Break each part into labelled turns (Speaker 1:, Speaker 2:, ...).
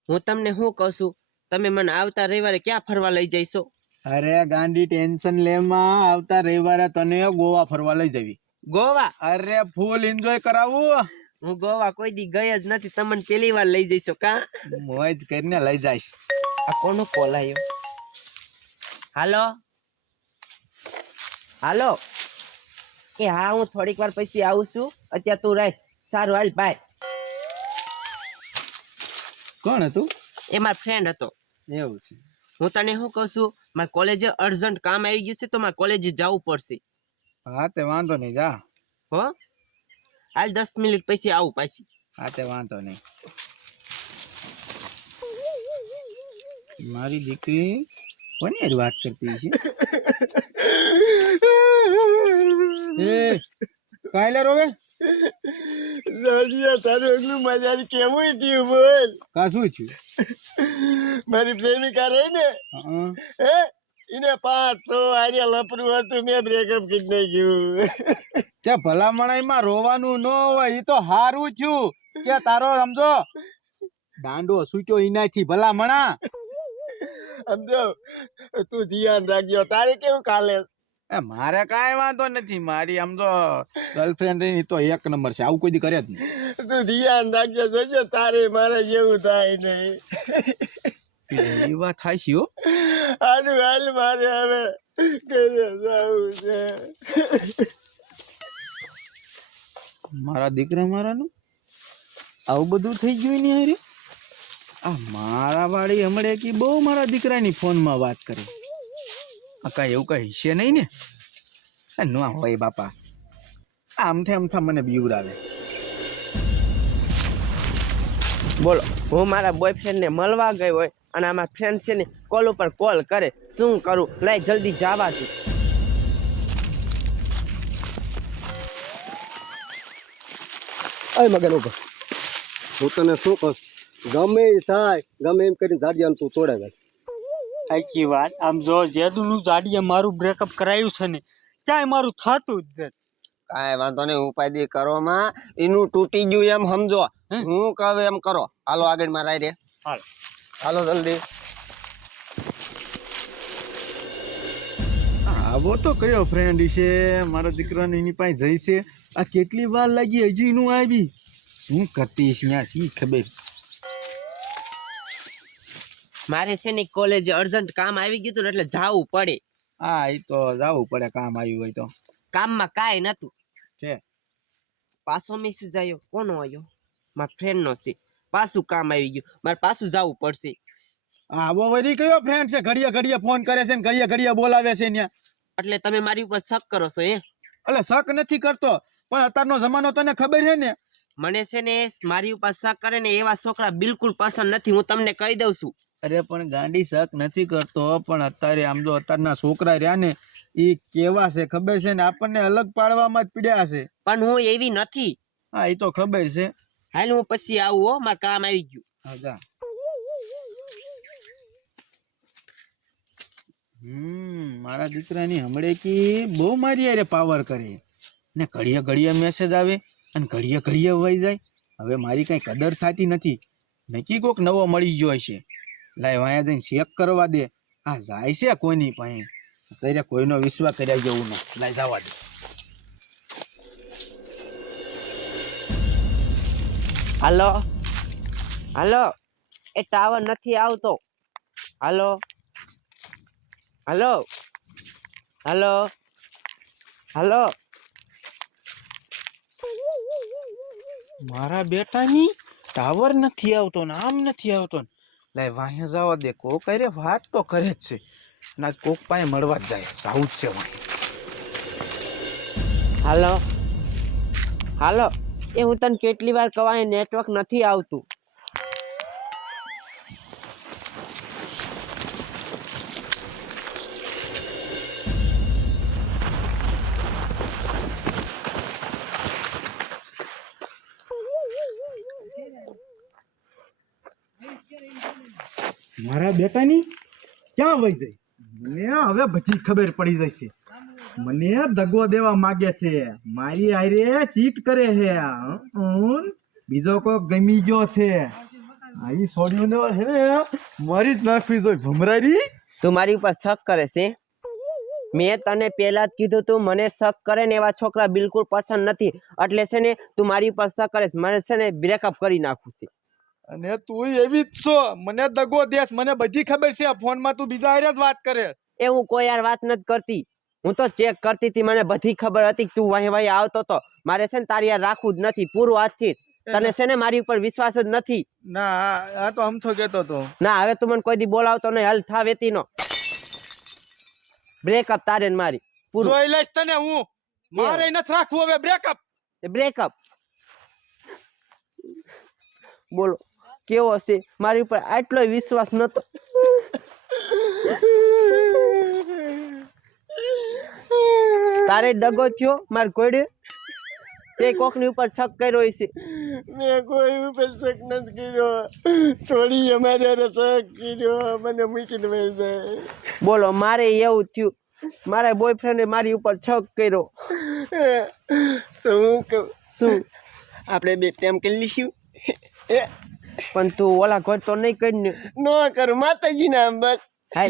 Speaker 1: હું તમને શું કહું છું, તમે મને આવતા રવિવારે ક્યાં ફરવા લઈ જઈશો?
Speaker 2: અરે ગાંડી ટેન્શન લેમાં, આવતા રવિવારે તને ગોવા ફરવા લઈ જવી.
Speaker 1: ગોવા?
Speaker 2: અરે ફૂલ એન્જોય કરાવું.
Speaker 1: હું ગોવા કોઈ દી ગઈ જ નથી, તમને પેલી વાર લઈ જઈશો કા?
Speaker 2: મોજ કરીને લઈ જઈશ.
Speaker 1: આ કોનો કોલ આવ્યો? હાલો હાલો. એ હા, હું થોડીક વાર પછી આવું છું, અત્યારે તું રાખ. સારું હાલ, બાય.
Speaker 2: કોણ હતું?
Speaker 1: એ મારો ફ્રેન્ડ હતો.
Speaker 2: એવું છે?
Speaker 1: હું તને શું કહું છું, મારે કોલેજે અર્જન્ટ કામ આવી ગયું છે, તો મારે કોલેજે જવું પડશે.
Speaker 2: હા તે વાંધો નહીં, જા.
Speaker 1: હો હાલ, 10 મિનિટ પછી આવું પાછી.
Speaker 2: હા તે વાંધો નહીં. મારી દીકરી કોની હારે વાત કરતી છે? એ કાયલે રોવે?
Speaker 3: સાડિયા તારું એટલું મજાની કેવું થયું બોલ.
Speaker 2: કા શું થયું?
Speaker 3: મારી પ્રેમિકા રહી ને, હે એને 500 આર્યા લપરું હતું, મેં બ્રેકઅપ કરી નાખ્યું.
Speaker 2: તે ભલામણાઈમાં રોવાનું ન હોય, એ તો હારું થયું કે તારો સમજો દાંડો સૂટ્યો એનાથી ભલામણા.
Speaker 3: સમજો તું ધ્યાન રાખજો. તારે કેવું કાલે?
Speaker 2: મારે કાંઈ વાંધો નથી, મારી સમજો ગર્લફ્રેન્ડ રહી તો એક નંબર છે, આવું કોઈ દી કરે જ નહીં.
Speaker 3: તું ધ્યાન રાખજો, જોજો તારે મારે જેવું થાય નહીં.
Speaker 2: એ વાત થાય છે હો.
Speaker 3: આનું હાલ મારે હવે ઘરે જવું છે.
Speaker 2: મારા દીકરા મારાનું આવું બધું થઈ ગયું ને હારે. આ મારા વાળી હમણાં કે બહુ મારા દીકરાની ફોનમાં વાત કરે. આ કાંઈ એવું કાંઈ હિસ્સે નહીં ને? ન હોય બાપા, આમથી આમથા મને બીવડાવે.
Speaker 1: બોલો, હું મારા બોયફ્રેન્ડ ને મળવા ગઈ હોય અને આમાં ફ્રેન્ડ છે ને કોલ ઉપર કોલ કરે, શું કરું? લઈ જલ્દી જવા છું.
Speaker 4: અય મગન ઉપર હું તને શું કહું, ગમે એ થાય ગમે એમ કરીને જાડિયાને તું તોડે જાય.
Speaker 5: સાચી વાત. આમ જો જેદુનું જાડિયા મારું બ્રેકઅપ કરાયું છે ને, ક્યાંય મારું થતું જ નથી.
Speaker 3: કાંઈ વાંધો નહીં, ઉપાધિ કરવામાં એનું તૂટી ગયું એમ સમજો. હું કહું એમ કરો. હાલો આગળ મારા રે. હાલો જલ્દી.
Speaker 2: આવો તો કયો ફ્રેન્ડ છે મારા દીકરાને એની પાસે જઈશે? આ કેટલી વાર લાગી હજી નું આવી? શું કરતી છે ત્યાં શી ખબર.
Speaker 1: મારે છે ને કોલેજે અર્જન્ટ કામ આવી ગયું હતું ને, એટલે જાવું પડે.
Speaker 2: હા એ તો જવું પડે, કામ આવ્યું હોય તો.
Speaker 1: કામમાં કાંઈ નતું
Speaker 2: છે.
Speaker 1: પાછો મેસેજ આવ્યો. કોનો આવ્યો? મારા ફ્રેન્ડ નો છે. પાછું કામ આવી ગયું, મારે પાછું જવું પડશે.
Speaker 2: આવો વળી કયો ફ્રેન્ડ છે ઘડીએ ઘડીએ ફોન કરે છે ને ઘડીએ ઘડીએ બોલાવે છે ત્યાં?
Speaker 1: એટલે તમે મારી ઉપર શક કરો છો?
Speaker 2: એટલે શક નથી કરતો, પણ અત્યારનો જમાનો તને ખબર છે ને.
Speaker 1: મને છે ને મારી ઉપર શક કરે ને એવા છોકરા બિલકુલ પસંદ નથી, હું તમને કહી દઉં છું.
Speaker 2: અરે પણ ગાંડી શક નથી કરતો, પણ અત્યારે આમ જો અત્યારના છોકરા રહ્યા ને એ કેવા છે ખબર છે ને, આપણને અલગ પાડવામાં જ પીડ્યા છે.
Speaker 1: પણ હું એવી નથી.
Speaker 2: હા એ તો ખબર છે.
Speaker 1: હાલ હું પછી આવું હો, મારે કામ આવી ગયું.
Speaker 2: હા જા. મારા દીકરાની હમણે કે બહુ મારી યારે પાવર કરે ને, ઘડીએ ઘડીએ મેસેજ આવે અને ઘડીએ ઘડીએ વહી જાય. હવે મારી કઈ કદર થતી નથી. નક્કી કોક નવો મળી ગયો છે. લાય વાયા જઈને ચેક કરવા દે. આ જાય છે કોઈની પાસે, ત્યારે કોઈનો વિશ્વાસ કર્યા જેવું ન. લાય જવા દે.
Speaker 1: હાલો હાલો, એ ટાવર નથી આવતો. હાલો હાલો હાલો હાલો.
Speaker 2: મારા બેટાની ટાવર નથી આવતો ને આમ નથી આવતો ને. લાય વાયા જવા દે. કોક અરે વાત તો કરે જ છે ના, કોક પાસે મળવા જ જાય. સાઉથ છે વાહી.
Speaker 1: હાલો હાલો, એ હું તને કેટલી વાર કહું, નેટવર્ક નથી આવતું.
Speaker 2: મારા બેટાની ક્યાં વહી જાય? મને હવે બધી ખબર પડી જાય છે. મને દગો દેવા માંગે છે, મારી આરે ચીટ કરે છે. બીજો કોઈ ગમી ગયો છે. આઈ છોડ્યું ને હે ને મારી જ નાખવી જોઈએ ભમરારી.
Speaker 1: તું મારી ઉપર શક કરે છે? મેં તને પહેલા જ કીધું તું મને શક કરે ને એવા છોકરા બિલકુલ પસંદ નથી, એટલે છે ને તું મારી ઉપર શક કરે છે. મને છે ને બ્રેકઅપ કરી નાખવું છે.
Speaker 2: અને તું એવી જ છો, મને દગો દેશ, મને બધી ખબર છે. આ ફોનમાં તું બીજા હારે જ વાત કરે.
Speaker 1: એ હું કોઈ યાર વાત નથી કરતી, હું તો ચેક કરતી હતી. મને બધી ખબર હતી કે તું વાહી વાહી આવતો તો. મારે છે ને તારી યાર રાખવું જ નથી પૂરું આજથી. તને છે ને મારી ઉપર વિશ્વાસ જ નથી.
Speaker 2: ના આ તો અમથો કેતો તો.
Speaker 1: ના હવે તું મને કોઈ દી બોલાવતો નહીં, હાલ થા વેતી નો. બ્રેકઅપ તારે ને મારી પૂરું.
Speaker 2: જોઈ લઈશ તને હું. મારે નથી રાખવું હવે બ્રેકઅપ.
Speaker 1: બ્રેકઅપ બોલો કેવો છે? મારી ઉપર આટલો વિશ્વાસ નતો. તારે ડગો થયો માર કોડે? તે કોકની ઉપર શક કર્યો છે?
Speaker 3: મેં કોઈ ઉપર શક નથી કર્યો. છોડી અમારે હારે શક કર્યો, મને મૂકીને વહી જાય.
Speaker 1: બોલો મારે એવું થયું, મારા બોયફ્રેન્ડે મારી ઉપર શક કર્યો.
Speaker 3: તો હું કહું
Speaker 1: શું?
Speaker 3: આપણે બે ટેમ કરી લઈશું.
Speaker 1: પણ તું ઓલા ઘર તો નહીં કરી ને?
Speaker 3: નો કરું માતાજી નામ બસ.
Speaker 1: હાલ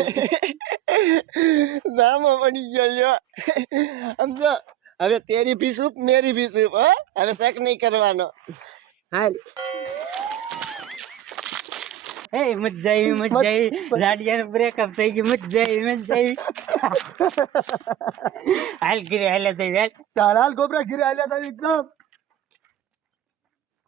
Speaker 3: નામો પડી ગયો. સમજો હવે તેરી ભી સૂપ મેરી ભી સૂપ. હવે શક નહીં કરવાનો.
Speaker 1: હાલ
Speaker 5: એ મજા આવી. જાડિયાનું બ્રેકઅપ થઈ ગયું. મજા આવી. હાલ ઘરે હાલે થઈ.
Speaker 4: ચાલ હાલ ગોબરા ઘીરે હાલ્યા તા એકદમ.